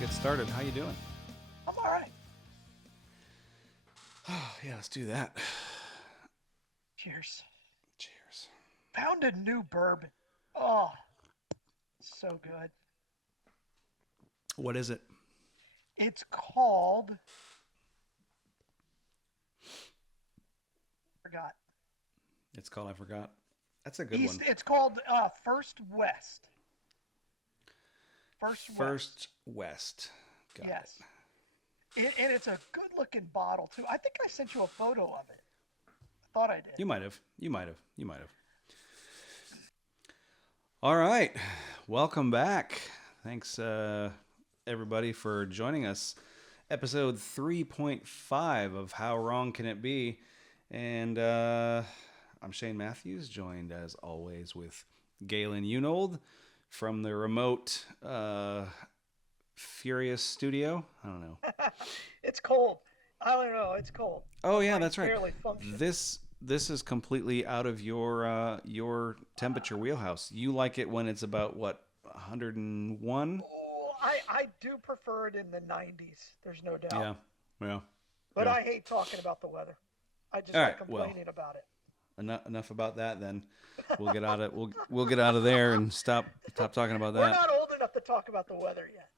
get started. How you doing? I'm all right. Oh, yeah, let's do that. Cheers. Cheers. Found a new bourbon. Oh, so good. What is it? It's called. Forgot. It's called, I forgot. That's a good East. one. It's called First West. First West. First West. Got it. Yes. And it's a good looking bottle too. I think I sent you a photo of it. I thought I did. You might have. You might have. You might have. All right. Welcome back. Thanks, everybody, for joining us. Episode 3.5 of How Wrong Can It Be? And I'm Shane Matthews, joined as always with Galen Unold from the remote Furious studio. I don't know. It's cold. I don't know. It's cold. Oh My yeah, brain's that's right. barely functioning. This is completely out of your temperature wheelhouse. You like it when it's about what 101? Oh, I do prefer it in the 90s. There's no doubt. Yeah, yeah, But yeah. I hate talking about the weather. I just All like right. Well, complaining about it. enough about that. Then we'll get out of we'll get out of there and stop talking about We're that. not old enough to talk about the weather yet.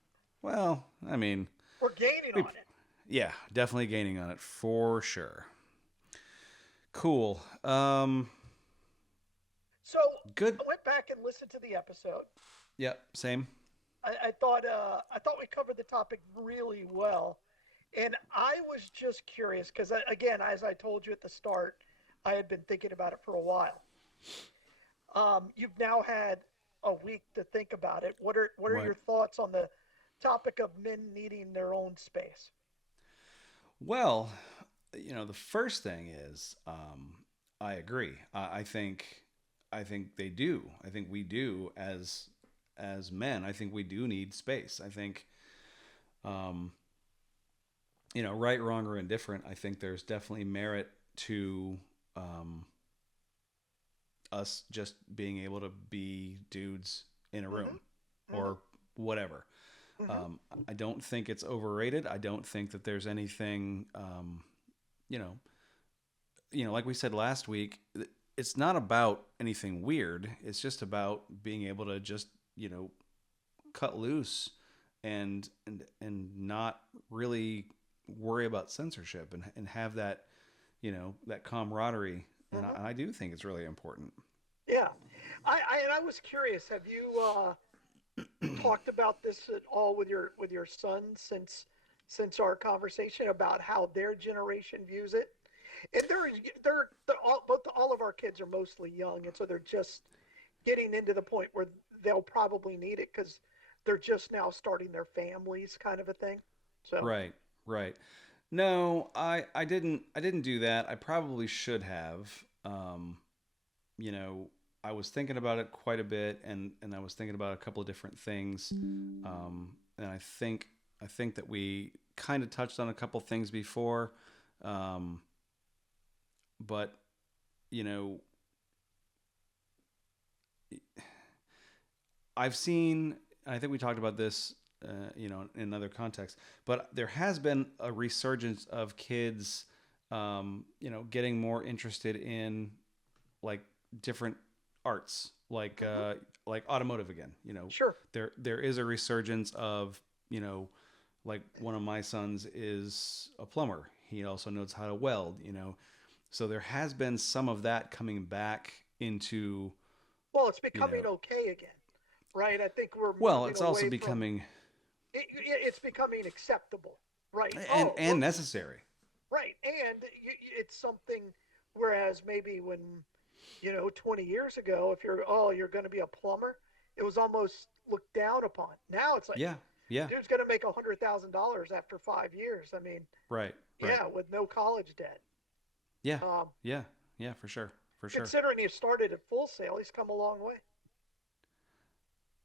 Well, I mean, We're gaining we on it. yeah, definitely gaining on it for sure. Cool. So Good. I went back and listened to the episode. Yep. Same. I thought we covered the topic really well, and I was just curious because again, as I told you at the start, I had been thinking about it for a while. You've now had a week to think about it. What are Right. your thoughts on the topic of men needing their own space? Well, the first thing is, I agree. I think they do. I think we do as men. I think we do need space. I think, um, right, wrong, or indifferent. I think there's definitely merit to um, us just being able to be dudes in a Mm-hmm. room Mm-hmm. or whatever. Mm-hmm. Um, I don't think it's overrated. I don't think that there's anything, you know, like we said last week, it's not about anything weird. It's just about being able to just, cut loose and not really worry about censorship and have that, that camaraderie. And I, Mm-hmm. and I do think it's really important. Yeah, and I was curious. Have you talked about this at all with your son since our conversation about how their generation views it? And they're all of our kids are mostly young, and so they're just getting into the point where they'll probably need it because they're just now starting their families, kind of a thing. So, Right, right. No, I didn't do that. I probably should have. You know, I was thinking about it quite a bit, and I was thinking about a couple of different things. And I think that we kind of touched on a couple things before. Um, but you know, I've seen. I think we talked about this. In another context, but there has been a resurgence of kids, getting more interested in like different arts, hmm, like automotive again. sure. There is a resurgence of, like one of my sons is a plumber. He also knows how to weld. So there has been some of that coming back into, Well, it's you becoming know, okay again, right? I think we're well, moving it's also away from becoming it's becoming acceptable, right? and Oh, and look, necessary. right, and it's something. Whereas maybe when 20 years ago, if you're going to be a plumber, it was almost looked down upon. Now it's like, Yeah, yeah, dude's going to make $100,000 after 5 years. I mean, right, right. yeah, with no college debt. Yeah, Um, yeah, yeah, for sure, for sure. Considering he started at Full Sail, he's come a long way.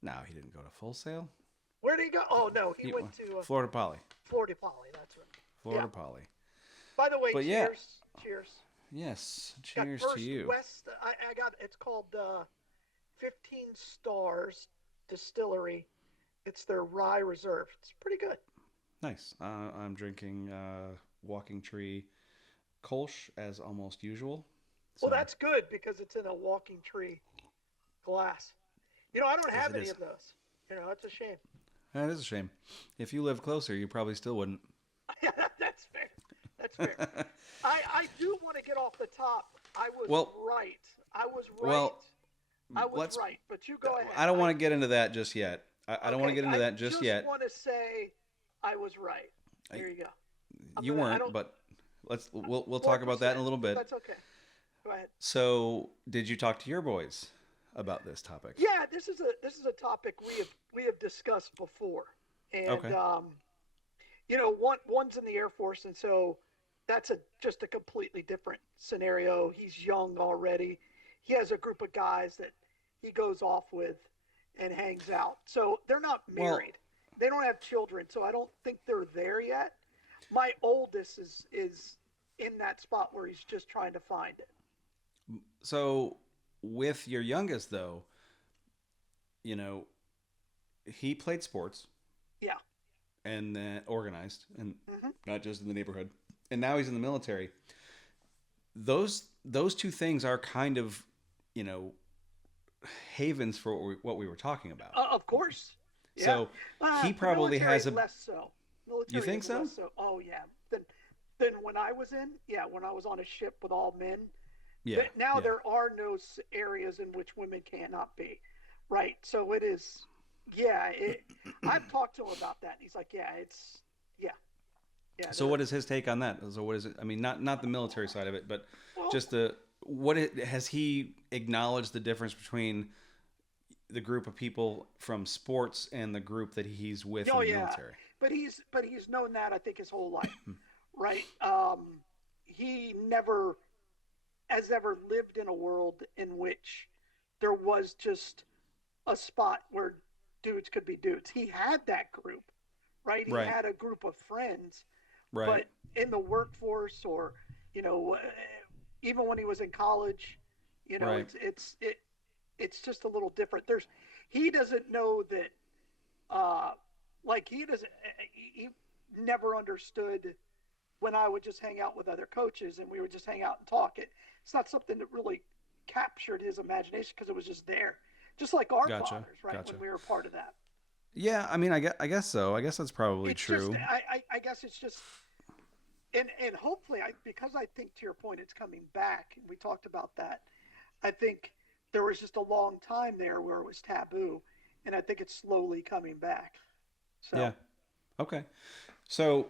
No, he didn't go to Full Sail. Where did he go? Oh no, he He went to Florida Poly, Florida Poly. That's right. Yeah. Florida Poly. By the way, But yeah, cheers, cheers. yes. Got Cheers to First you. West. I got it's called 15 Stars Distillery. It's their rye reserve. It's pretty good. Nice. I'm drinking Walking Tree Kolsch as almost usual. Well, So, that's good because it's in a walking tree glass. I don't yes, have it any is. of those. It's a shame. That is a shame. If you lived closer, you probably still wouldn't. Yeah, that's fair. That's fair. I do want to get off the top. I was well, right. I was right. well, I was let's. right. But you go ahead. I don't want to get into that just yet. I don't want to Okay. get into I that just just yet. want to say I was right. I, There you go. you I weren't, don't. but we'll talk about that in 4%, a little but bit. that's okay. Go ahead. So, did you talk to your boys about this topic? Yeah, this is a topic we have discussed before, and Okay. one's in the Air Force, and so that's just a completely different scenario. He's young already. He has a group of guys that he goes off with and hangs out. So they're not Well, married. They don't have children, so I don't think they're there yet. My oldest is in that spot where he's just trying to find it. so with your youngest though, you know, he played sports Yeah. and then organized and Hmm. not just in the neighborhood. And now he's in the military. Those two things are kind of, you know, havens for what we were talking about. Of course. Yeah. So he The probably military has a. less so. You Military think is so? less so. Oh yeah. Then when I was in, yeah, when I was on a ship with all men, Yeah, now yeah. there are no areas in which women cannot be. Right. So it is. Yeah. I've talked to him about that. He's like, yeah, yeah, yeah. So what is his take on that? So what is it? I mean, not the military side of it, but Well, just has he acknowledged the difference between the group of people from sports and the group that he's with oh in the yeah, military? but he's known that I think his whole life. Right. He never has ever lived in a world in which there was just a spot where dudes could be dudes. He had that group, right? He Right, had a group of friends, right, but in the workforce or you know, even when he was in college, right. it's just a little different. He doesn't know that, uh, like he doesn't he never understood when I would just hang out with other coaches and we would just hang out and talk. It's not something that really captured his imagination because it was just there, just like our Gotcha, fathers, right? gotcha. When we were part of that. Yeah, I mean, I guess so. I guess that's probably It's just true. I guess it's just and hopefully because I think to your point it's coming back. And we talked about that. I think there was just a long time there where it was taboo, and I think it's slowly coming back. Yeah. So, Okay. So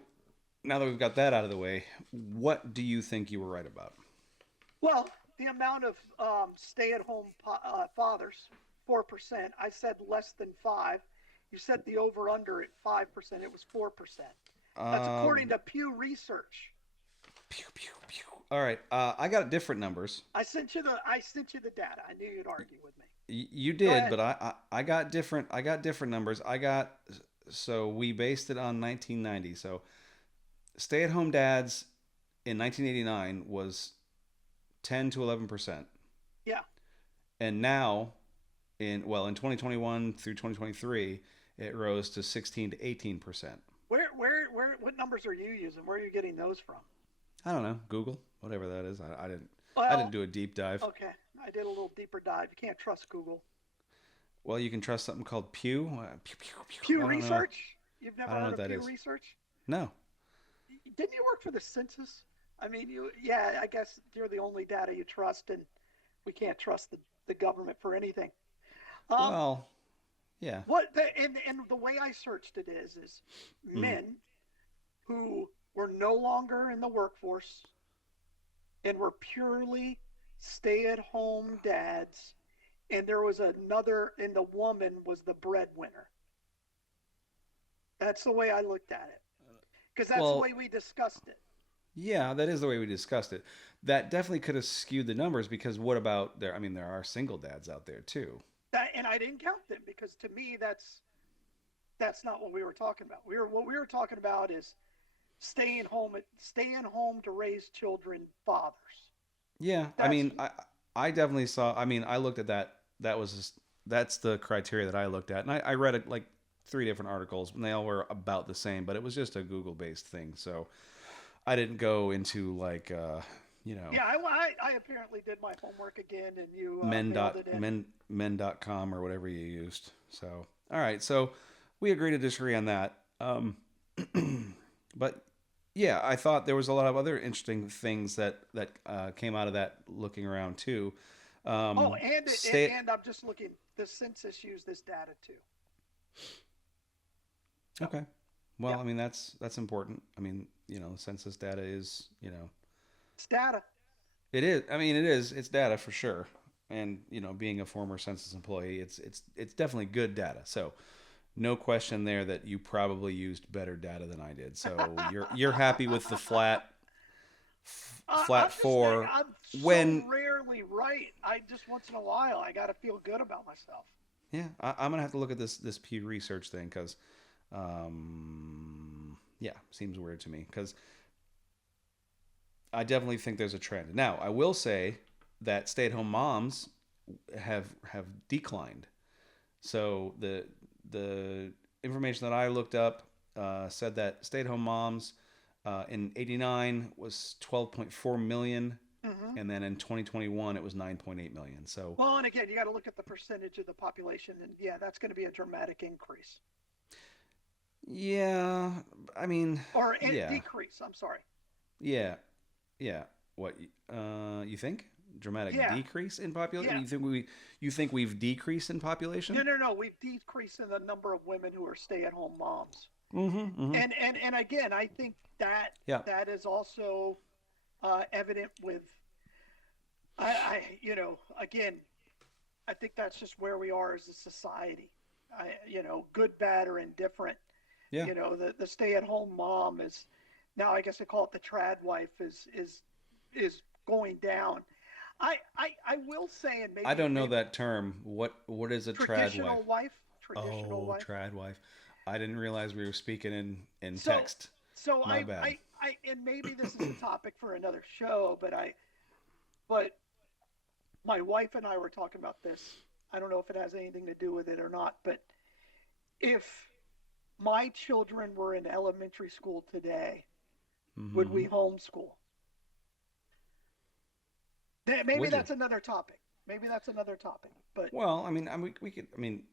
now that we've got that out of the way, what do you think you were right about? well, the amount of stay-at-home fathers, 4%. I said less than five. You said the over/under at 5%. It was 4%. That's according Um, to Pew Research. Pew, pew, pew. All right. I got different numbers. I sent you the data. I knew you'd argue with me. You Go did, ahead. but I got different. I got different numbers. I got so we based it on 1990. So stay-at-home dads in 1989 was 10 to 11%, Yeah. and now in 2021 through 2023, it rose to 16 to 18%. What numbers are you using? Where are you getting those from? I don't know. Google, whatever that is. I didn't Well, do a deep dive. okay. I did a little deeper dive. You can't trust Google. Well, you can trust something called Pew. Pew, pew, pew. Pew I don't know. Research? You've I never don't know heard what of that Pew is. Research? No. Didn't you work for the census? I mean, yeah, I guess you're the only data you trust, and we can't trust the government for anything. Um, Well, yeah. and the way I searched it is Mm. men who were no longer in the workforce and were purely stay-at-home dads, and there was another, and the woman was the breadwinner. That's the way I looked at it, because that's the way Well, we discussed it. yeah, that is the way we discussed it. That definitely could have skewed the numbers because what about there? I mean, there are single dads out there too. And I didn't count them because to me that's not what we were talking about. What we were talking about is staying home to raise children fathers. Yeah, I That's mean, I definitely saw. I mean, I looked at that. That's the criteria that I looked at, and I read it like three different articles, and they all were about the same, but it was just a Google based thing. So I didn't go into like, you know, Yeah, I apparently did my homework again, and you mailed it in. men.com or whatever you used. So, all right. So we agree to disagree on that. But yeah, I thought there was a lot of other interesting things that came out of that looking around too. Oh, State. and I'm just looking. The census used this data too. So, Okay. Well, yep, I mean that's important. I mean, census data is, it's data. it is. I mean, it is. It's data for sure. And being a former census employee, it's definitely good data. So no question there that you probably used better data than I did. So you're happy with the flat I'm just saying, four I'm so when rarely right. I just once in a while, I got to feel good about myself. yeah, I'm gonna have to look at this Pew Research thing because yeah, seems weird to me because I definitely think there's a trend. Now I will say that stay-at-home moms have declined. So the information that I looked up said that stay-at-home moms in '89 was 12.4 million, Hmm. and then in 2021 it was 9.8 million. So Well, and again, you got to look at the percentage of the population, and yeah, that's going to be a dramatic increase yeah, I mean, or yeah, decrease. I'm sorry. yeah, yeah. What you think? Dramatic Yeah, decrease in population? yeah. You think we've decreased in No, population? no, no. We've decreased in the number of women who are stay-at-home moms, Mm-hmm. Mm-hmm. and again, I think that Yeah. that is also evident with again, I think that's just where we are as a society. Good, bad, or indifferent. Yeah. The stay-at-home mom is now. I guess I call it the trad wife is going down. I will say, and I don't know maybe that term. What is a trad wife? traditional wife, traditional Oh, wife. trad wife. I didn't realize we were speaking in So text. so My bad. and maybe this is a topic for another show, but my wife and I were talking about this. I don't know if it has anything to do with it or not, but if my children were in elementary school today, would Mm-hmm. we homeschool? Maybe Would you? that's another topic. Maybe that's another topic. But Well, we could. I mean,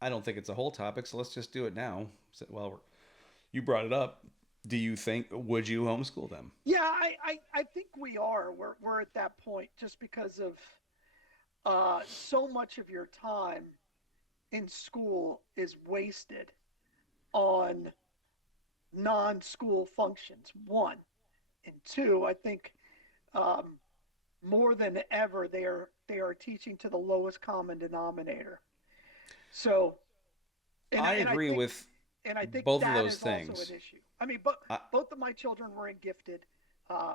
I don't think it's a whole topic, so let's just do it now. So, well, you brought it up. Do you think would you homeschool them? yeah, I think we are. We're at that point just because of so much of your time in school is wasted on non-school functions. One and two, I think um, more than ever they are teaching to the lowest common denominator. So, and I and I agree think with and I think both of that those is also an things. issue. I mean, but I, both of my children were in gifted. Uh,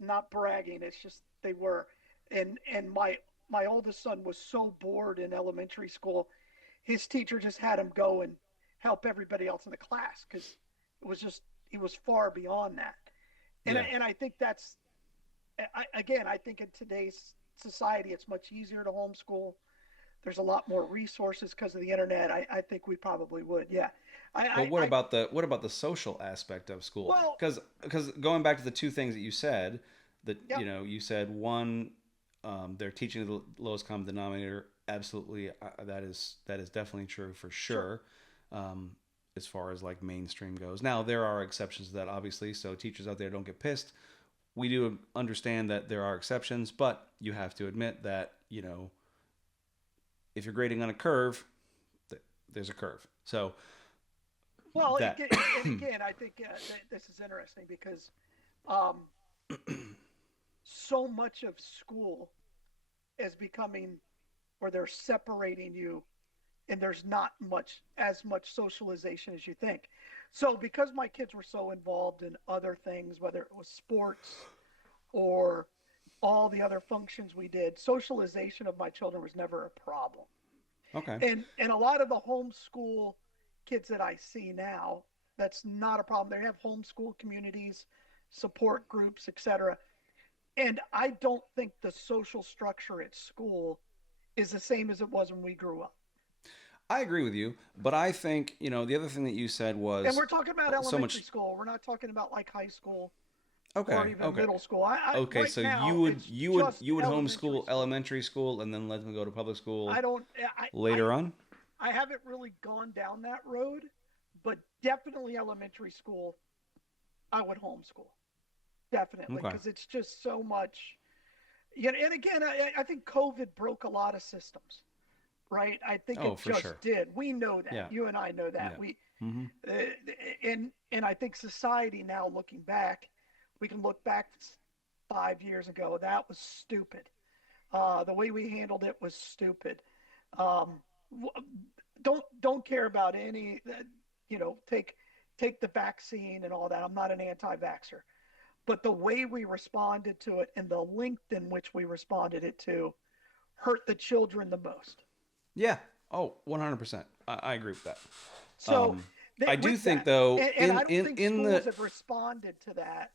not bragging, it's just they were. And my oldest son was so bored in elementary school, his teacher just had him go and help everybody else in the class because it was just he was far beyond that. And yeah. I think that's again, I think in today's society, it's much easier to homeschool. There's a lot more resources because of the internet. I think we probably would. Yeah. But what I about the social aspect of school? well, Because going back to the two things that you said, that yep, you said one, they're teaching the lowest common denominator. Absolutely, that is definitely true for sure. sure. Um, as far as like mainstream goes, now there are exceptions to that, obviously. So teachers out there don't get pissed. We do understand that there are exceptions, but you have to admit that if you're grading on a curve, there's a curve. So Well, that and again, I think this is interesting because um, so much of school is becoming where they're separating you and there's not much socialization as you think. So because my kids were so involved in other things, whether it was sports or all the other functions we did, socialization of my children was never a problem. okay. And a lot of the homeschool kids that I see now, that's not a problem. They have homeschool communities, support groups, etc. And I don't think the social structure at school is the same as it was when we grew up. I agree with you, but I think, the other thing that you said And was we're talking about so elementary much. school. We're not talking about like high school or Okay, even okay, middle school. I okay. right So now you would it's you would just you would elementary homeschool school. elementary school and then let them go to public I school don't later on? I haven't really gone down that road, but definitely elementary school I would homeschool. Definitely Okay. because it's just so much. You know, and again, I think COVID broke a lot of systems, right? I think Oh, it for just sure. did. We know that. Yeah. You and I know that. Yeah. Mm-hmm. Uh, and I think society now looking back, we can look back 5 years ago. That was stupid. The way we handled it was stupid. Um, don't care about any. Take the vaccine and all that. I'm not an anti-vaxxer, but the way we responded to it and the length in which we responded it to hurt the children the most. Yeah. Oh, 100%. I agree with that. So I do with think that, though, and I in don't in think in schools the have responded to that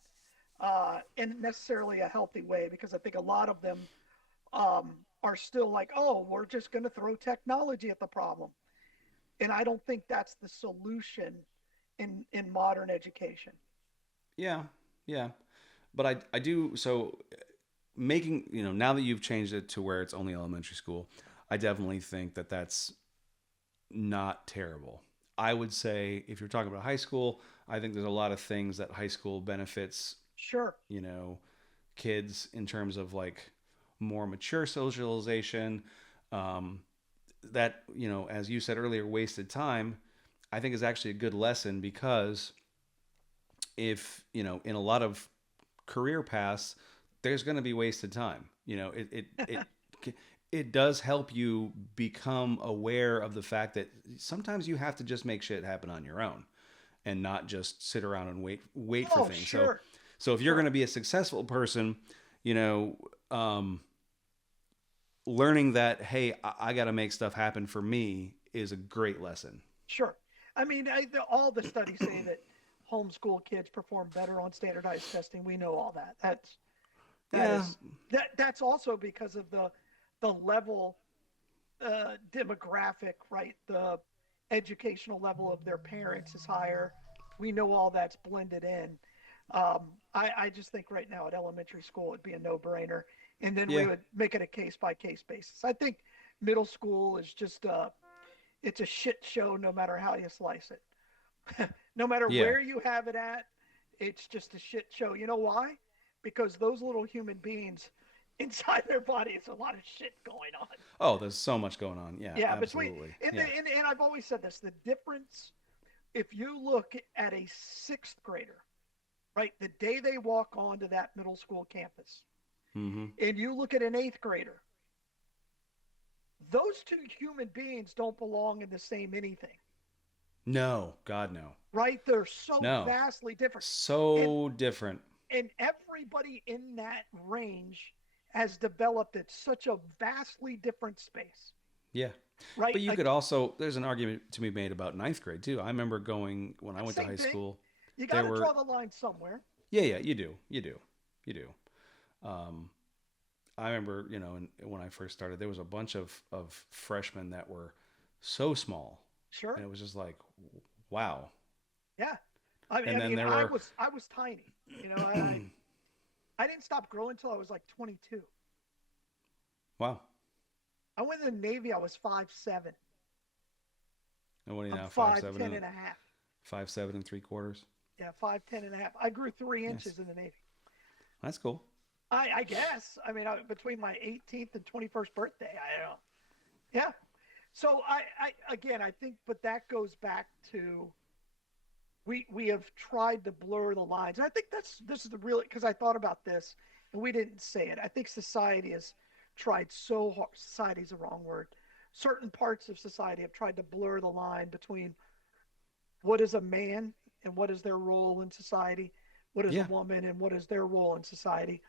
in necessarily a healthy way because I think a lot of them are still like, oh, we're just going to throw technology at the problem, and I don't think that's the solution in modern education. yeah, yeah, but I do so making now that you've changed it to where it's only elementary school, I definitely think that that's not terrible. I would say if you're talking about high school, I think there's a lot of things that high school benefits, Sure, you know, kids in terms of like more mature socialization. Um, that, as you said earlier, wasted time, I think is actually a good lesson because if, in a lot of career paths, there's going to be wasted time. It does help you become aware of the fact that sometimes you have to just make shit happen on your own and not just sit around and wait for oh things. So sure, so if you're going sure, to be a successful person, you know, learning that hey, I got to make stuff happen for me is a great lesson. sure. I mean, all the studies say that homeschool kids perform better on standardized testing. We know all that. That Yeah, is that's also because of the level demographic, right? The educational level of their parents is higher. We know all that's blended in. I just think right now at elementary school it'd be a no-brainer, and then we yeah, would make it a case-by-case basis. I think middle school is just it's a shit show no matter how you slice it. No matter yeah. where you have it at, it's just a shit show. You know why? Because those little human beings inside their body is a lot of shit going on. Oh, there's so much going on. Yeah, Yeah, between absolutely. and, Yeah, and I've always said this: the difference if you look at a sixth grader, right, the day they walk onto that middle school campus, mm-hmm. and you look at an eighth grader, those two human beings don't belong in the same anything, No, God, no, right? They're so no, vastly different, and so different. everybody in that range has developed at such a vastly different space, Yeah. right? But you Like could also, there's an argument to be made about ninth grade too. I remember going, when I went to same high thing. school, You got there to draw were, the line somewhere. yeah, yeah, you do. Um, I remember, when I first started, there was a bunch of freshmen that were so small. Sure. And it was just like, wow. Yeah. I mean, And I then mean, there I were, was I was tiny. You know, I didn't stop growing until I was like 22. wow. I went in the Navy. I was 5'7". And what are you I'm now, five, five seven, ten and and a half. 5'7 3/4"? Yeah, 5'10" and a half. I grew 3 inches Yes. in the Navy. That's cool. I guess. I mean, between my 18th and 21st birthday, I don't know. Yeah. So I again, I think, but that goes back to we have tried to blur the lines. And I think this is the real because I thought about this and we didn't say it. I think society has tried so hard. Society is the wrong word. Certain parts of society have tried to blur the line between what is a man and what is their role in society, what is a Yeah. woman and what is their role in society,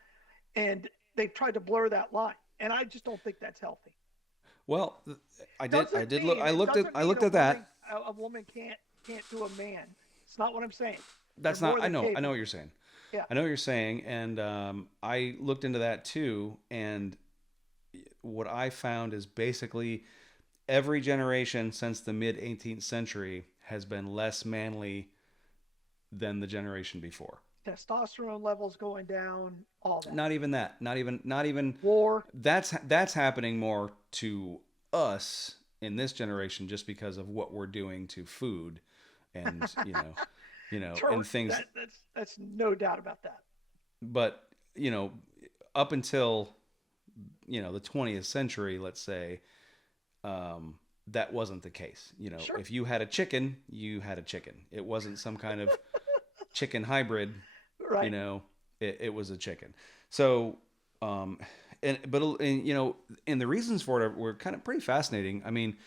and they've tried to blur that line. And I just don't think that's healthy. Well, I Doesn't did look, mean it doesn't I mean looked at that. a woman can't do a man. It's not what I'm saying. They're That's not, more than I know what capable. you're saying. Yeah. I know what you're saying. And I looked into that too. And what I found is basically every generation since the mid 18th century has been less manly than the generation before. Testosterone levels going down, all that. Not even that. Not even War. that's happening more to us in this generation just because of what we're doing to food and and things. That's no doubt about that. But up until the 20th century, let's say, that wasn't the case. Sure. If you had a chicken, you had a chicken. It wasn't some kind of chicken hybrid. you Right. know it was a chicken. So and the reasons for it were kind of pretty fascinating. I mean,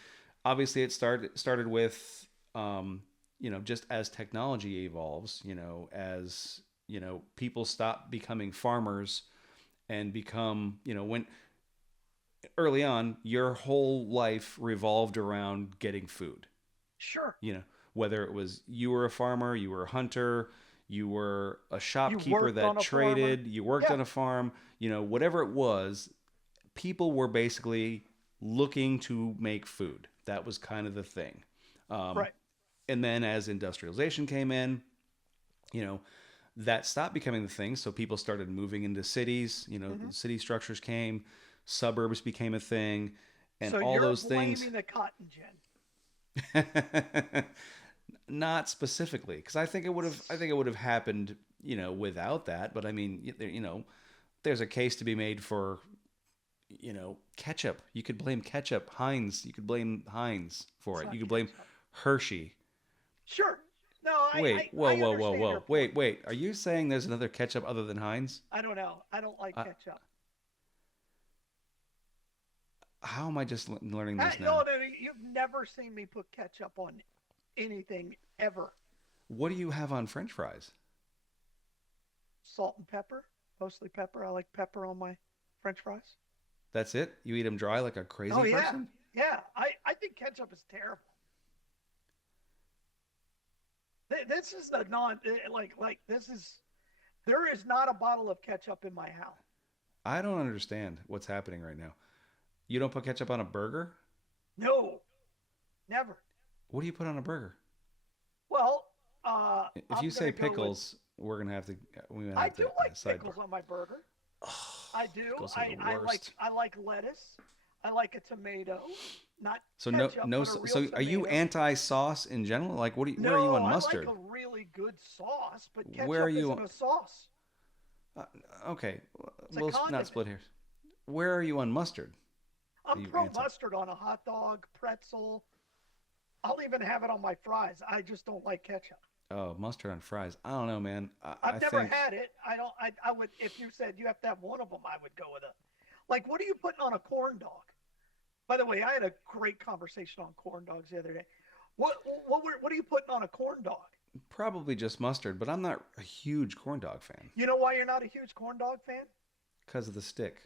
obviously it started with just as technology evolves, as people stop becoming farmers and become, when early on your whole life revolved around getting food. Sure. you know Whether it was you were a farmer, you were a hunter, you were a You shopkeeper worked on that a farmer. traded, you worked Yeah. on a farm, whatever it was, people were basically looking to make food. That was kind of the thing. um, Right. and then as industrialization came in, you know that stopped becoming the thing, so people started moving into cities. Hmm. City structures came, suburbs became a thing, and So all you're those things. blaming the cotton gin. Not specifically, because I think it would have happened, without that. But I mean, there's a case to be made for, ketchup. You could blame ketchup, Heinz. You could blame Heinz for It's it. not You could blame ketchup. Hershey. Sure. No, Wait, whoa, I whoa, whoa, understand your whoa. point. Wait. Are you saying there's another ketchup other than Heinz? I don't know. I don't like Uh, ketchup. how am I just learning this No, now? no, you've never seen me put ketchup on anything ever. What do you have on French fries? Salt and pepper, mostly pepper. I like pepper on my French fries. That's it? You eat them dry like a Oh crazy yeah, person? yeah. I think ketchup is terrible. This is a non like this is there is not a bottle of ketchup in my house. I don't understand what's happening right now. You don't put ketchup on a burger? No, never. What do you put on a burger? Well, If you I'm say gonna go with. pickles, we're gonna I have do to like sidebar. pickles on my burger. I do. Pickles are the I like worst. I like lettuce. I like a tomato, not So no, ketchup, no. but a real So are you tomato. anti-sauce in general? Like, where are you No, on I like mustard? a really good sauce, but Where are ketchup you? isn't a sauce. Uh, okay, It's a we'll not condiment. split hairs. Where are you on mustard? Are I'm you pro anti? mustard on a hot dog, pretzel. I'll even have it on my fries. I just don't like ketchup. Oh, mustard on fries. I don't know, man. I I've never think had it. I don't. I would if you said you have to have one of them, I would go with it. Like, what are you putting on a corn dog? By the way, I had a great conversation on corn dogs the other day. What are you putting on a corn dog? probably just mustard, but I'm not a huge corn dog fan You know why you're not a huge corn dog fan? because of the stick.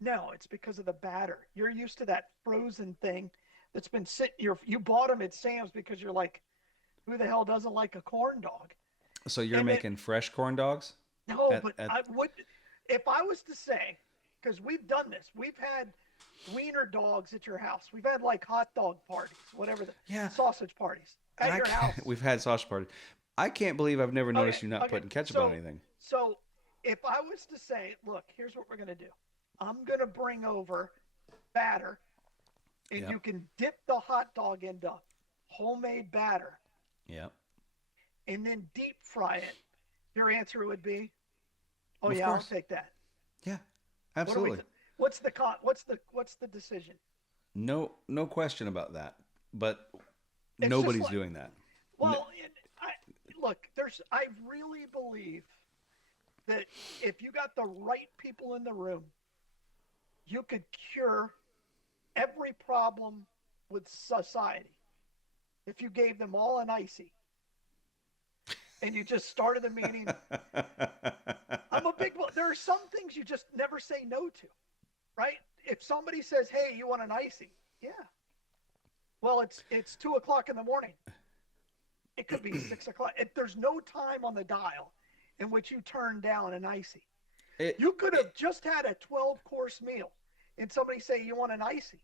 No, it's because of the batter. You're used to that frozen thing that's been sitting. You bought them at Sam's because you're like, who the hell doesn't like a corn dog? So you're And then making fresh corn dogs no, at but at I would if I was to say, because we've done this. We've had wiener dogs at your house. We've had like hot dog parties, whatever the Yeah, sausage parties and at I your can't. house. We've had sausage party. I can't believe I've never Okay, noticed you not okay. putting ketchup on So, anything. so if I was to say, look, here's what we're gonna do. I'm gonna bring over batter, and Yep. you can dip the hot dog into homemade batter, Yep. and then deep fry it. Your answer would be, oh Of yeah, I'll course. take that. Yeah. What are we? Absolutely. What's the con? What's the decision? No question about that. But It's just nobody's like, doing that. N- well, I look. I really believe that if you got the right people in the room, you could cure every problem with society if you gave them all an icy and you just started the meeting. I'm a big. There are some things you just never say no to, right? If somebody says, "Hey, you want an icy?" Yeah. Well, it's 2 o'clock in the morning. It could be 6 o'clock. There's no time on the dial in which you turn down an icy. it, You could it have just had a 12-course meal. and somebody say you want an icy,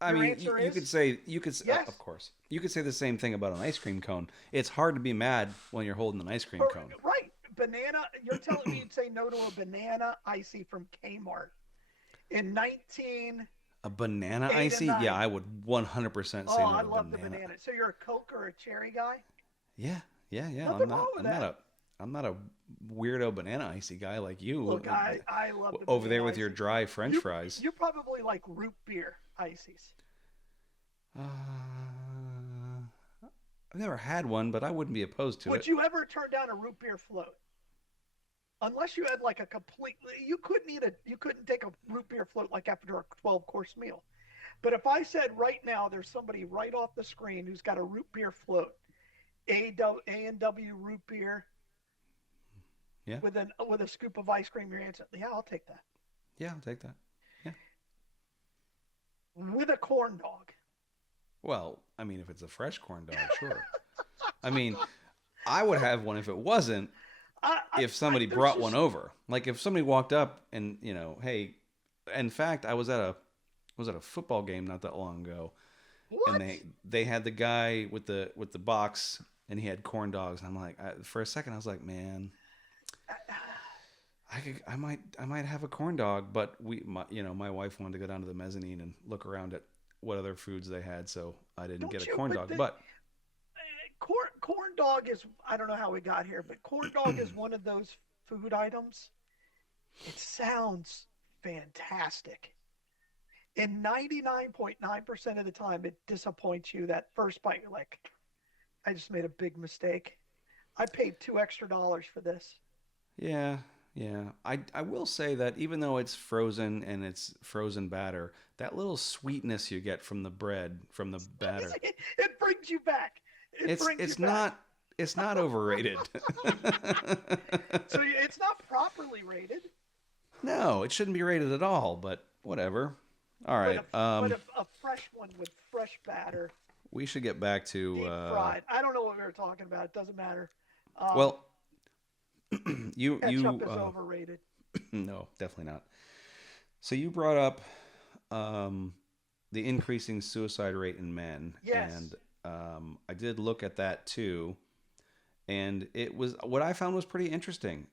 I your mean, you, answer you could is say yes. of course, you could say the same thing about an ice cream cone. It's hard to be mad when you're holding an ice cream Or cone. right, banana. You're telling me you'd say no to a banana icy from Kmart in 1989? A banana icy? Yeah, I would 100% Oh, say no I to love the banana. banana. So you're a Coke or a cherry guy? Yeah, yeah. Nothing wrong with that. I'm not a weirdo banana icy guy like you Look, I love the over there banana with your icy. dry French You fries. you probably like root beer ices. Uh, I've never had one, but I wouldn't be opposed to Would it. you ever turn down a root beer float? Unless you had like a completely, you couldn't take a root beer float like after a 12-course meal. But if I said right now there's somebody right off the screen who's got a root beer float, and W root beer Yeah, with a scoop of ice cream, you're instantly, yeah, I'll take that. yeah, I'll take that. Yeah. With a corn dog. Well, I mean, if it's a fresh corn dog, sure. I mean, I would have one if it wasn't. If somebody There's brought one just over, like if somebody walked up and hey, in fact, I was at a football game not that long ago, and what? they had the guy with the box, and he had corn dogs, and I'm like, for a second, I was like, man, I might have a corn dog, but my wife wanted to go down to the mezzanine and look around at what other foods they had, so I didn't get Don't a you? corn But dog. the But corn dog is, I don't know how we got here, but corn dog is one of those food items. It sounds fantastic. And 99.9% of the time, it disappoints you. That first bite, you're like, I just made a big mistake. I paid $2 extra for this. yeah, yeah, I will say that even though it's frozen and it's frozen batter, that little sweetness you get from the bread from the batter, It brings you back. It brings you it's back. not overrated. So it's not properly rated, No, it shouldn't be rated at all, but whatever. All but right. a fresh one with fresh batter, We should get back to deep fried. I don't know what we were talking about. It doesn't matter. Um, well, you Ketchup is overrated. no, definitely not. So you brought up um the increasing suicide rate in men, Yes. and I did look at that too, and it was what I found was pretty interesting.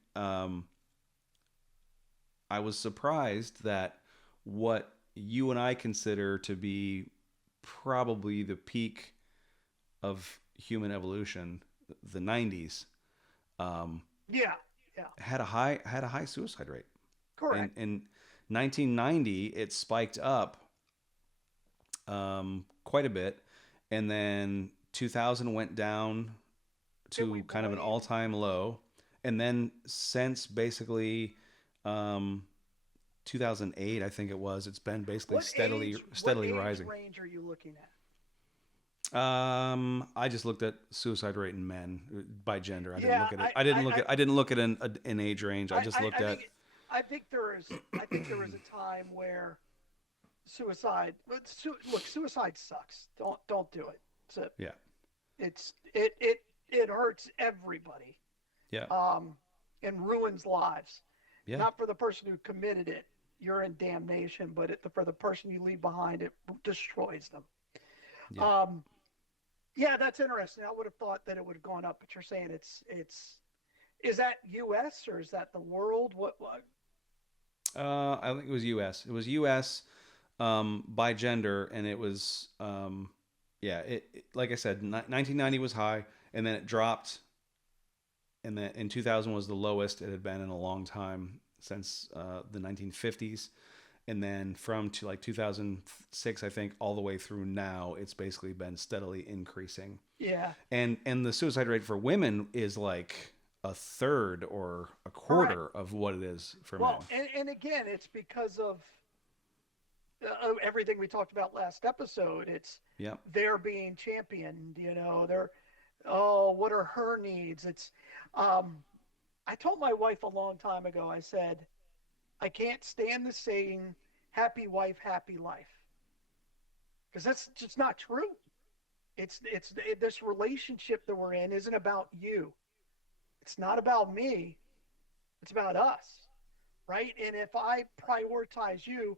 I was surprised that what you and I consider to be probably the peak of human evolution, the 90s, um, Yeah. Yeah. had a high suicide rate. Correct. In 1990, it spiked up quite a bit, and then 2000 went down Then we to kind of an blame. all-time low, and then since basically um, 2008, I think it was, it's been basically What steadily age rising. range are you looking at? I just looked at suicide rate in men by gender. I didn't Yeah. look at it. I didn't look at an age range. I just looked I at think I think there was a time where suicide. Look, suicide sucks. Don't do it. yeah, It hurts everybody. yeah, Um, and ruins lives. yeah, Not for the person who committed it. You're in damnation, but for the person you leave behind, it destroys them. yeah. Um, yeah, that's interesting. I would have thought that it would have gone up, but you're saying it's is that U.S. or is that the world? What? I think it was U.S. It was U.S. By gender, and it was yeah. Like I said, 1990 was high, and then it dropped, and then in 2000 was the lowest it had been in a long time since the 1950s, and then from to like 2006, I think, all the way through now, it's basically been steadily increasing. Yeah, And the suicide rate for women is like a third or a correct. quarter of what it is for Well, men. and again, it's because of everything we talked about last episode. It's Yeah. they're being championed. They're, oh, what are her needs? Um, I told my wife a long time ago. I said, I can't stand the saying "happy wife, happy life" because that's just not true. This relationship that we're in isn't about you. It's not about me. It's about us, right? And if I prioritize you,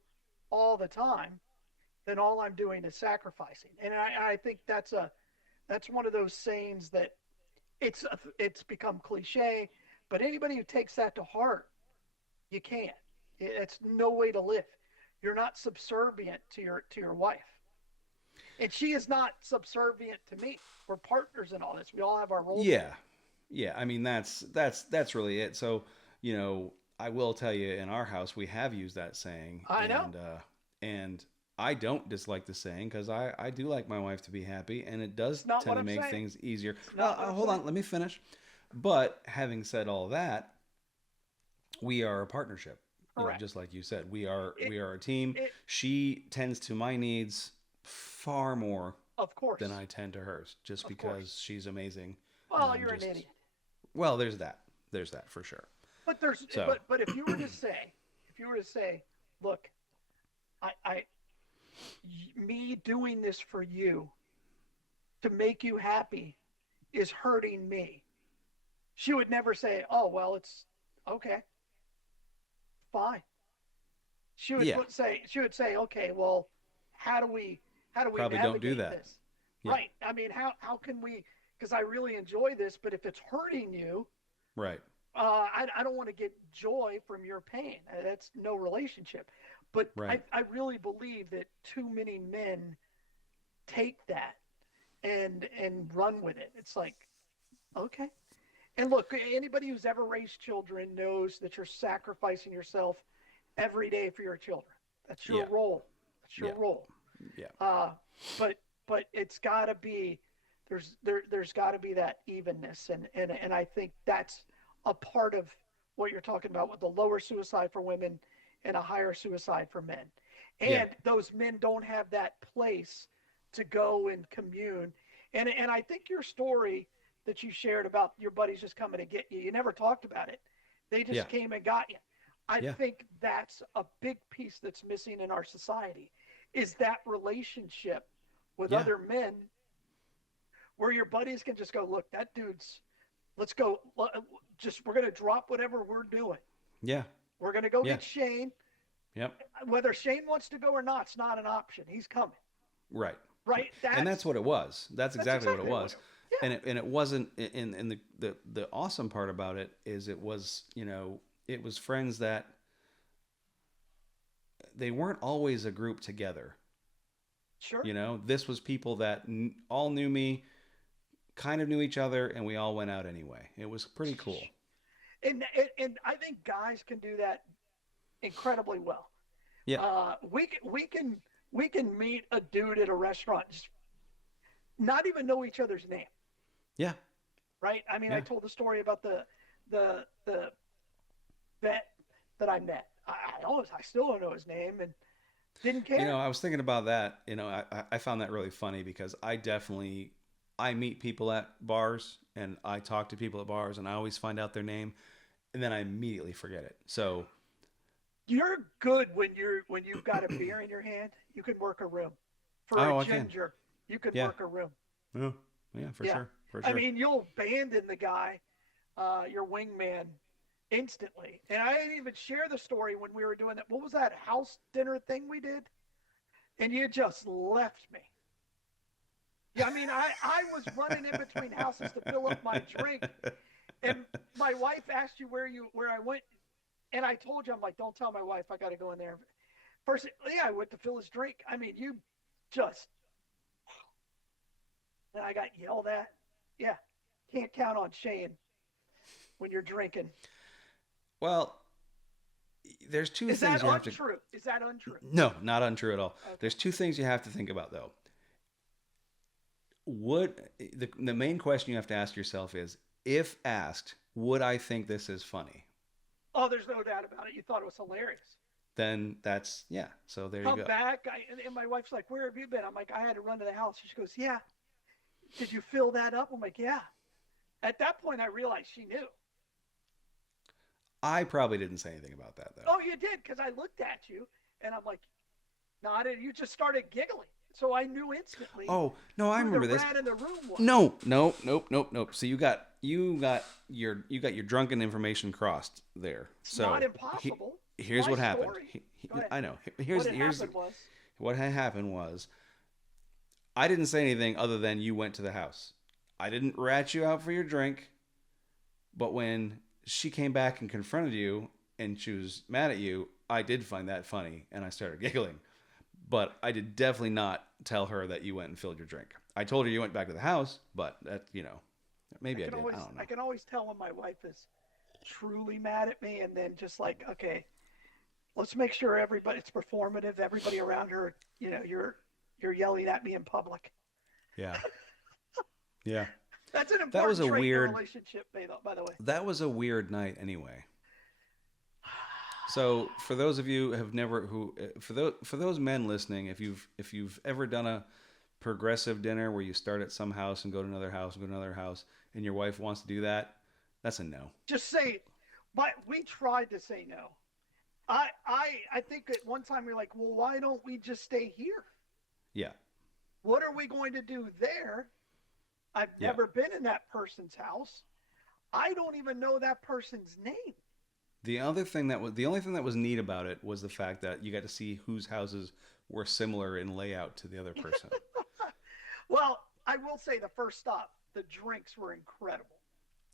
all the time, then all I'm doing is sacrificing. And I think that's one of those sayings that it's become cliche, but anybody who takes that to heart, you can't. It's no way to live. You're not subservient to your wife, and she is not subservient to me. We're partners in all this. We all have our roles in Yeah. it. Yeah. I mean, that's really it. So, I will tell you, in our house, we have used that saying, I know and I don't dislike the saying because I do like my wife to be happy, and it does it's not tend what to I'm make saying. things easier. It's not what I'm Hold saying. on, let me finish. But having said all that, we are a partnership. Correct. Just like you said, It we are a team. it She tends to my needs far more of than course, I tend to hers, just of course. because she's amazing, and Well, I'm you're an just idiot. well. There's that for sure. But there's So but if you were to say, look, I me doing this for you to make you happy is hurting me. She would never say, "Oh, well, it's okay, fine." yeah, She would say, "Okay, well, how do we probably don't do navigate that. this?" Yeah, Right. I mean, how can we, because I really enjoy this, but if it's hurting you, right, I don't want to get joy from your pain. That's no relationship. But right. I really believe that too many men take that and run with it. It's like, okay. And look, anybody who's ever raised children knows that you're sacrificing yourself every day for your children. That's your Yeah, role. That's your yeah, role. yeah, Uh, but it's got to be there's got to be that evenness, and I think that's a part of what you're talking about with the lower suicide for women and a higher suicide for men. yeah, And those men don't have that place to go and commune. And I think your story that you shared about your buddies just coming to get you, you never talked about it. They yeah, just came and got you. I yeah, think that's a big piece that's missing in our society is that relationship with yeah, other men where your buddies can just go, look, that dude's, let's go, just, we're going to drop whatever we're doing. yeah, We're going to go yeah. get Shane. Yep. Whether Shane wants to go or not, it's not an option. He's coming. Right. Right? And that's what it was. That's That's exactly what it exactly what was. it was. Yeah. And it wasn't and the awesome part about it is it was, it was friends that they weren't always a group together. Sure. This was people that all knew me, kind of knew each other, and we all went out anyway. It was pretty cool. And I think guys can do that incredibly well. Yeah. We can meet a dude at a restaurant, just not even know each other's name, Yeah. right? I mean, I Yeah. told the story about the vet that I met. I still don't know his name and didn't care. I was thinking about that. I found that really funny because I meet people at bars and I talk to people at bars and I always find out their name and then I immediately forget it. So, You're good when you've got a beer in your hand. You can work a room. For oh, a I can. ginger, you can Yeah. work a room. Oh, yeah, for Yeah. sure. For I sure. mean, you'll abandon the guy, your wingman, instantly. And I didn't even share the story when we were doing that. What was that house dinner thing we did? And you just left me. Yeah, I mean, I was running in between houses to fill up my drink, and my wife asked you where I went, and I told you, I'm like, don't tell my wife, I got to go in there. First, yeah, I went to fill his drink. I mean, you just, and I got yelled at. Yeah, can't count on Shane when you're drinking. Well, there's two Is things that you have to. untrue? Is that untrue? No, not untrue at all. Okay. There's two things you have to think about though. The main question you have to ask yourself is, if asked, would I think this is funny? Oh, there's no doubt about it. You thought it was hilarious. Then that's yeah. So there you Come go. back, and my wife's like, "Where have you been?" I'm like, "I had to run to the house." She goes, "Yeah." Did you fill that up? I'm like, "Yeah." At that point, I realized she knew. I probably didn't say anything about that though. Oh, you did, because I looked at you, and I'm like, nodded. You just started giggling, so I knew instantly Oh no, I who the remember this. rat in the room was. No, no, nope, nope, nope. So you got your drunken information crossed there. It's So not impossible. Here's My what happened. story. Go ahead. I know. What had happened was, What had happened was I didn't say anything other than you went to the house. I didn't rat you out for your drink, but when she came back and confronted you and she was mad at you, I did find that funny and I started giggling. But I did definitely not tell her that you went and filled your drink. I told her you went back to the house, but that, maybe I did. I don't know. I can always tell when my wife is truly mad at me, and then just like, okay, let's make sure everybody it's performative. Everybody around her, you're yelling at me in public. Yeah. Yeah. That's an That was important a trait in a weird relationship, by the way. that was a weird night anyway. So for those of you have never who for those men listening, if you've ever done a progressive dinner where you start at some house and go to another house and go to another house and your wife wants to do that, that's a no. Just say, but we tried to say no. I think at one time we are like, well, why don't we just stay here? Yeah. What are we going to do there? I've Yeah. never been in that person's house. I don't even know that person's name. The only thing that was neat about it was the fact that you got to see whose houses were similar in layout to the other person. Well, I will say the first stop, the drinks were incredible.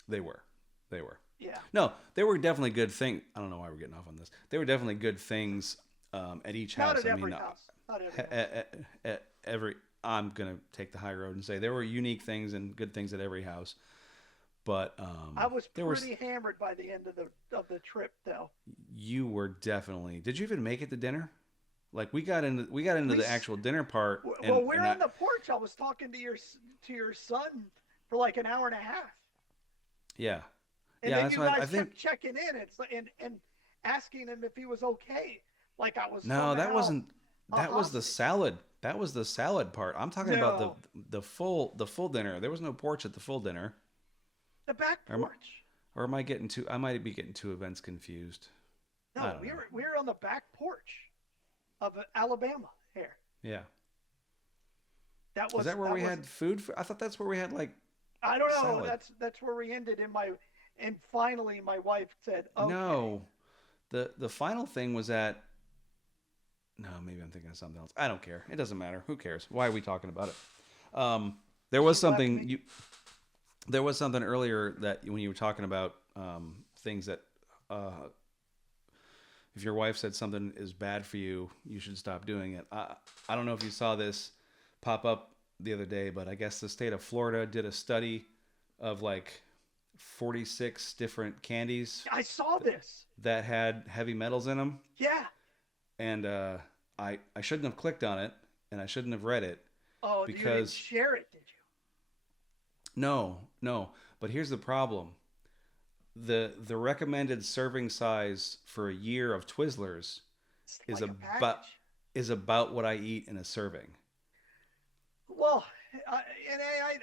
They were. They were. Yeah. No, they were definitely good things. I don't know why we're getting off on this. They were definitely good things at each house. Not at every house. Not every house. At every, I'm gonna take the high road and say there were unique things and good things at every house. But I was pretty hammered by the end of the trip, though. You were definitely. Did you even make it to dinner? Like we got into the actual dinner part. Well, we're on the porch. I was talking to your son for like an hour and a half. Yeah. And yeah, then that's you what guys I think. kept checking in and asking him if he was okay. Like I was. No, that wasn't. That was the hostage. salad. That was the salad part. I'm talking about the full dinner. There was no porch at the full dinner. The back porch. Or am I getting two? I might be getting two events confused. No, we were on the back porch of Alabama here. Yeah. That was. Is that where we had food? I thought that's where we had like. I don't know. Salad. That's where we ended. And finally, my wife said, "Okay." No, the final thing was at. No, maybe I'm thinking of something else. I don't care. It doesn't matter. Who cares? Why are we talking about it? There was something you. There was something earlier that when you were talking about things that if your wife said something is bad for you, you should stop doing it. I don't know if you saw this pop up the other day, but I guess the state of Florida did a study of like 46 different candies. I saw this. That had heavy metals in them. Yeah. And I shouldn't have clicked on it, and I shouldn't have read it. Oh, because you didn't share it, did you? No. But here's the problem. The recommended serving size for a year of Twizzlers is about what I eat in a serving. Well,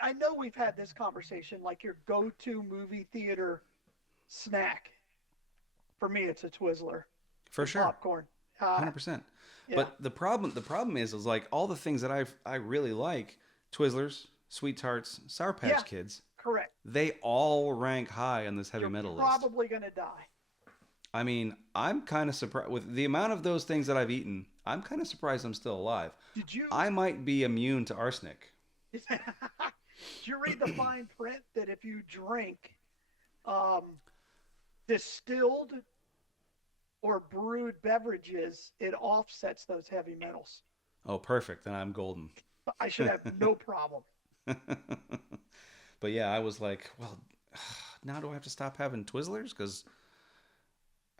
I know we've had this conversation, like your go-to movie theater snack. For me, it's a Twizzler. For sure. Popcorn. 100%. Yeah. But the problem is like all the things that I really like, Twizzlers, Sweet Tarts, Sour Patch Kids. Correct. They all rank high on this heavy metal list. You're probably going to die. I mean, I'm kind of surprised with the amount of those things that I've eaten. I'm kind of surprised I'm still alive. Did you? I might be immune to arsenic. Did you read the fine print that if you drink distilled or brewed beverages, it offsets those heavy metals? Oh, perfect. Then I'm golden. I should have no problem. But yeah, I was like, well, now do I have to stop having Twizzlers? Because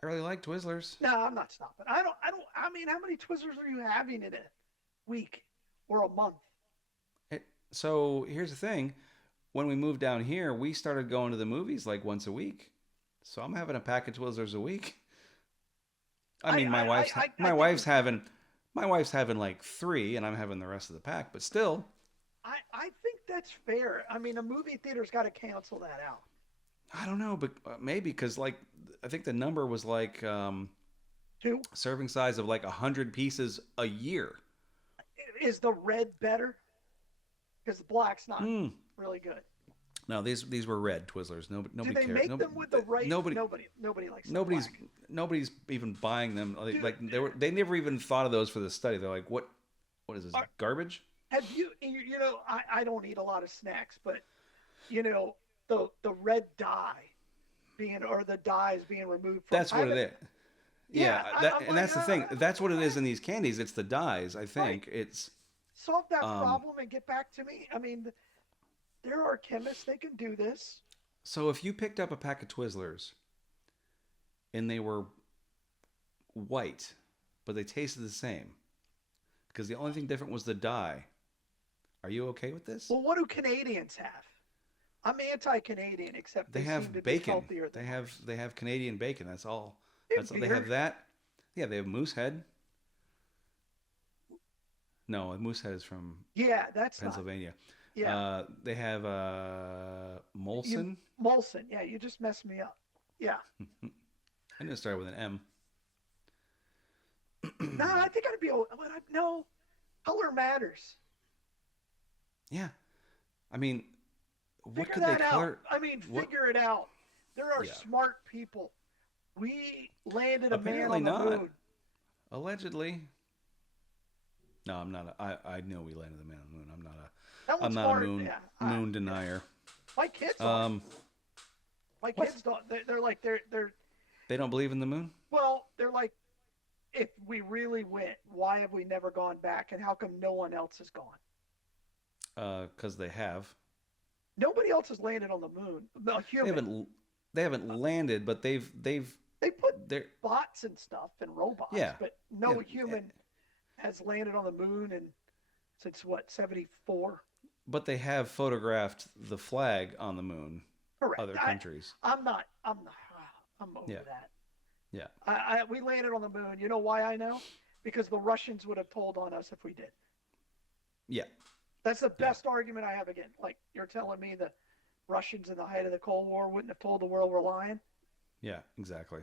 I really like Twizzlers. No, I'm not stopping. I mean, how many Twizzlers are you having in a week or a month? So here's the thing. When we moved down here, we started going to the movies like once a week. So I'm having a pack of Twizzlers a week. I mean, my wife's having like 3, and I'm having the rest of the pack. But still, I think that's fair. I mean, a movie theater's got to cancel that out. I don't know, but maybe because like I think the number was like 2 serving size of like 100 pieces a year. Is the red better? Because the black's not really good. No, these were red Twizzlers. Nobody Do nobody they cared. make them with the right? Nobody Nobody likes the nobody's black. nobody's even buying them. Dude, They never even thought of those for the study. They're like, what is this are, garbage? have you know I don't eat a lot of snacks, but you know the red dye being or the dyes being removed from. That's I what it haven't. is. Yeah, Yeah, that I'm and like, that's the thing. That's what it is in what? these candies. It's the dyes. I Right. think it's Solve that um. problem and get back to me. I mean, there are chemists, they can do this. So if you picked up a pack of Twizzlers and they were white, but they tasted the same because the only thing different was the dye, are you okay with this? Well, what do Canadians have? I'm anti-Canadian, except They they seem have to be bacon. healthier than ours. They have Canadian bacon. That's all. They have That's all. They have beer. that. Yeah, they have moose head. No, moose head is from Yeah, that's not. Pennsylvania. Yeah, They have you Molson. Molson. Yeah, you just messed me up. Yeah. I knew it started with an No, M. I think I'd be. No, color matters. Yeah, I mean, what Figure could they that out. color? I mean, What? figure it out. There are Yeah, smart people. We landed a man apparently on the not. moon. Allegedly. No, I'm not. I know we landed the man on the moon. That I'm one's not a hard. moon Yeah, moon yeah. denier. My kids are. Um, My what? kids don't. They're like they're They don't believe in the moon? well. They're like, if we really went, why have we never gone back, and how come no one else has gone? Because they have. Nobody else has landed on the moon. No They human. haven't. They haven't landed, but they've. They put They're bots and stuff and robots, yeah, but yeah. no human has landed on the moon and since what 74. But they have photographed the flag on the moon. Correct. Other countries. I'm not. I'm over Yeah, that. yeah, We landed on the moon. You know why I know? Because the Russians would have told on us if we did. yeah, That's the yeah, best argument I have again. Like you're telling me the Russians in the height of the Cold War wouldn't have told the world we're lying. yeah. Exactly.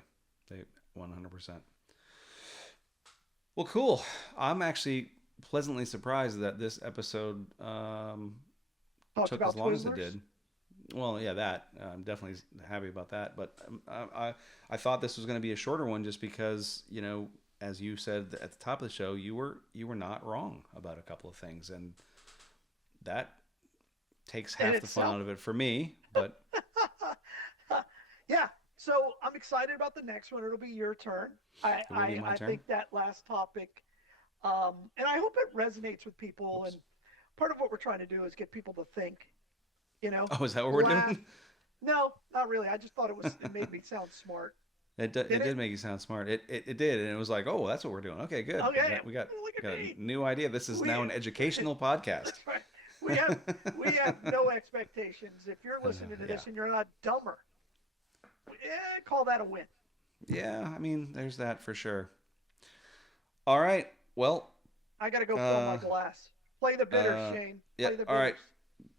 They 100%. Well, cool. I'm actually pleasantly surprised that this episode Talked took as about long as it Twizzlers. did. Well, yeah, that I'm definitely happy about that. But I thought this was going to be a shorter one just because as you said at the top of the show, you were not wrong about a couple of things, and that takes In half the fun itself. out of it for me. But Yeah. So I'm excited about the next one. It'll be your turn. it will be my I turn. think that last topic, and I hope it resonates with people. Oops. And part of what we're trying to do is get people to think. Oh, is that what we're Laugh. doing? No, not really. I just thought it made me sound smart. It Did it? did make you sound smart. It did, and it was like, oh, that's what we're doing. Okay, good. Okay. We Look at got me. a new idea. This is We now an educational podcast. That's right. We have no expectations. If you're listening to Yeah. this and you're not dumber, call that a win. Yeah, I mean, there's that for sure. All right. Well, I got to go fill my glass. Play the bitters, Shane. yeah. Play the All right. bitters.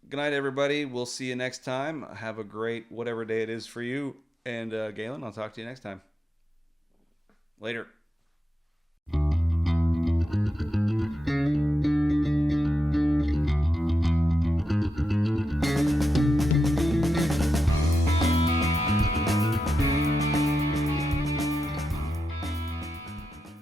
Good night, everybody. We'll see you next time. Have a great whatever day it is for you. And Galen, I'll talk to you next time. Later.